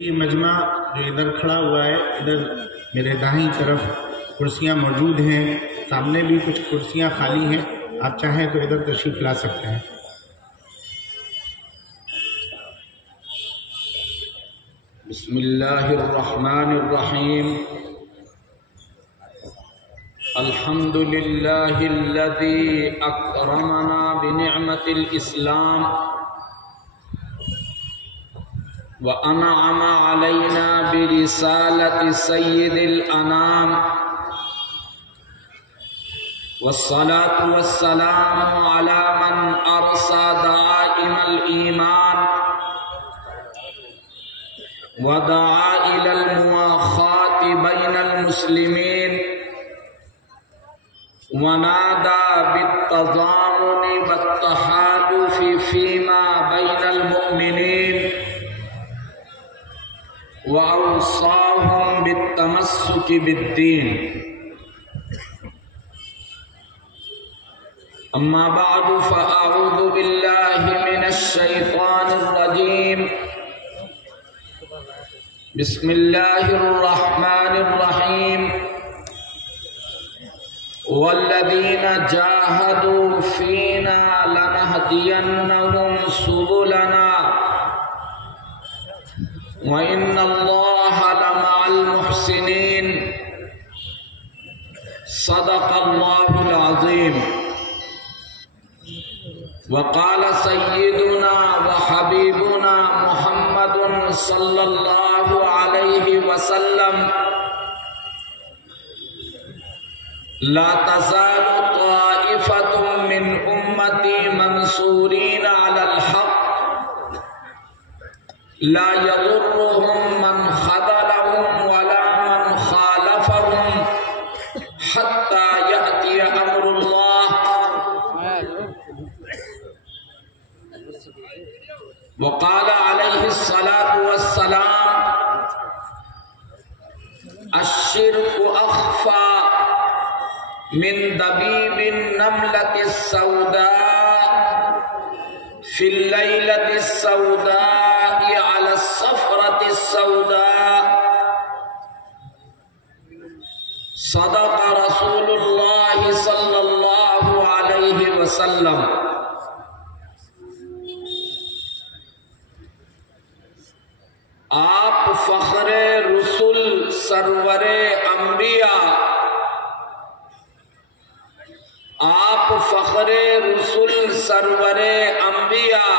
یہ مجمع جو ادھر کھڑا ہوا ہے، ادھر میرے دائیں طرف کرسیاں موجود ہیں، سامنے بھی کچھ کرسیاں خالی ہیں، آپ چاہیں تو ادھر تشریف لا سکتے ہیں۔ بسم اللہ الرحمن الرحیم۔ الحمد للہ الذی اکرمنا بنعمت الاسلام وانعم علینا برسالت سید الانام، والصلاة والسلام علی من ارسى دعائم الایمان ودعا إلى المواخاة بين المسلمين ونادى بالتضامن والتحالف فيما بين المؤمنين وأوصاهم بالتمسك بالدين. أما بعد فأعوذ بالله من الشيطان الرجيم. بسم اللہ الرحمن الرحیم. والذین جاہدوا فینا لنہدینہم سبلنا وإن اللہ لمع المحسنین. صدق اللہ العظیم. وقال سیدنا وحبیبنا محمد صلی اللہ علیہ وسلم: لا تزال طائفة من امتی منصورین علی الحق لا یضرهم من خذلهم ولا من خالفهم حتى یأتی امر اللہ. وقال علیہ الصلاة والسلام: الشرك اخفى من دبيب النملة السوداء في الليلة السوداء على الصفرة السوداء. صدق رسول الله صلى الله عليه وسلم. آپ فخر رسول سرور انبیاء، آپ فخر رسول سرور انبیاء،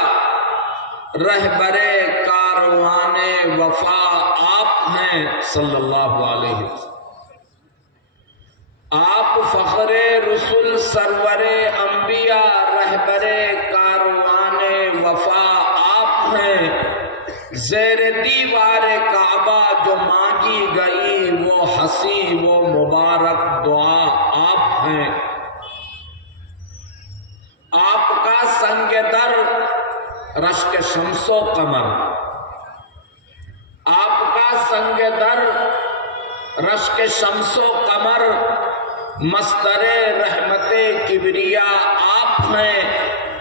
رہبر کاروان وفا آپ ہیں صلی اللہ علیہ وسلم. آپ فخر رسول سرور انبیاء، رہبر کاروان وفا آپ ہیں. زیر دیوار کعبہ جو مانگی گئی وہ حسین وہ مبارک دعا آپ ہیں. آپ کا سنگ در رشک شمس و قمر، آپ کا سنگ در رشک شمس و قمر، مصدر رحمت کبریا آپ ہیں.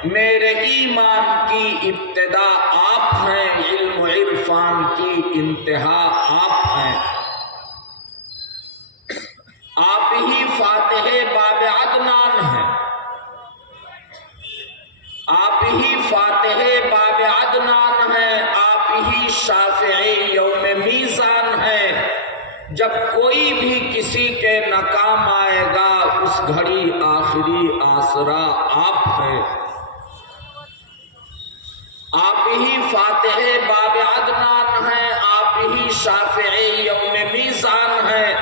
میرے ایمان کی ابتدا آپ ہیں، علم و عرفان کی انتہا آپ ہیں. آپ ہی فاتح باب عدنان ہیں، آپ ہی فاتح باب عدنان ہیں، آپ ہی شافع یوم میزان ہیں. جب کوئی بھی کسی کے ناکام آئے گا اس گھڑی آخری آسرا آپ ہیں. آپ ہی فاتح باب عدنان ہیں، آپ ہی شافع یوم میزان ہیں.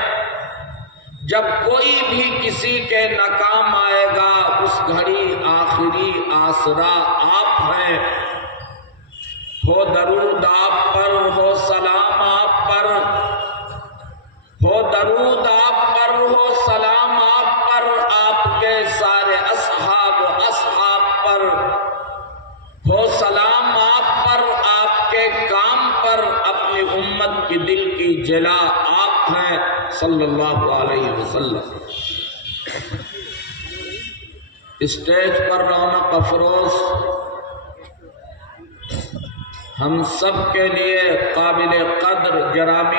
جب کوئی بھی کسی کے ناکام آئے گا اس گھڑی آخری آسرا آپ ہیں. ہو درود آپ پر، ہو سلام آپ پر، ہو درود آپ پر، ہو سلام آپ پر، آپ کے سارے اصحاب و اصحاب پر، ہو سلام آپ پر، آپ کے کام پر، اپنی امت کی دل کی جلا آپ ہیں صلی اللہ علیہ وسلم. اسٹیج پر رونق افروز ہم سب کے لیے قابل قدر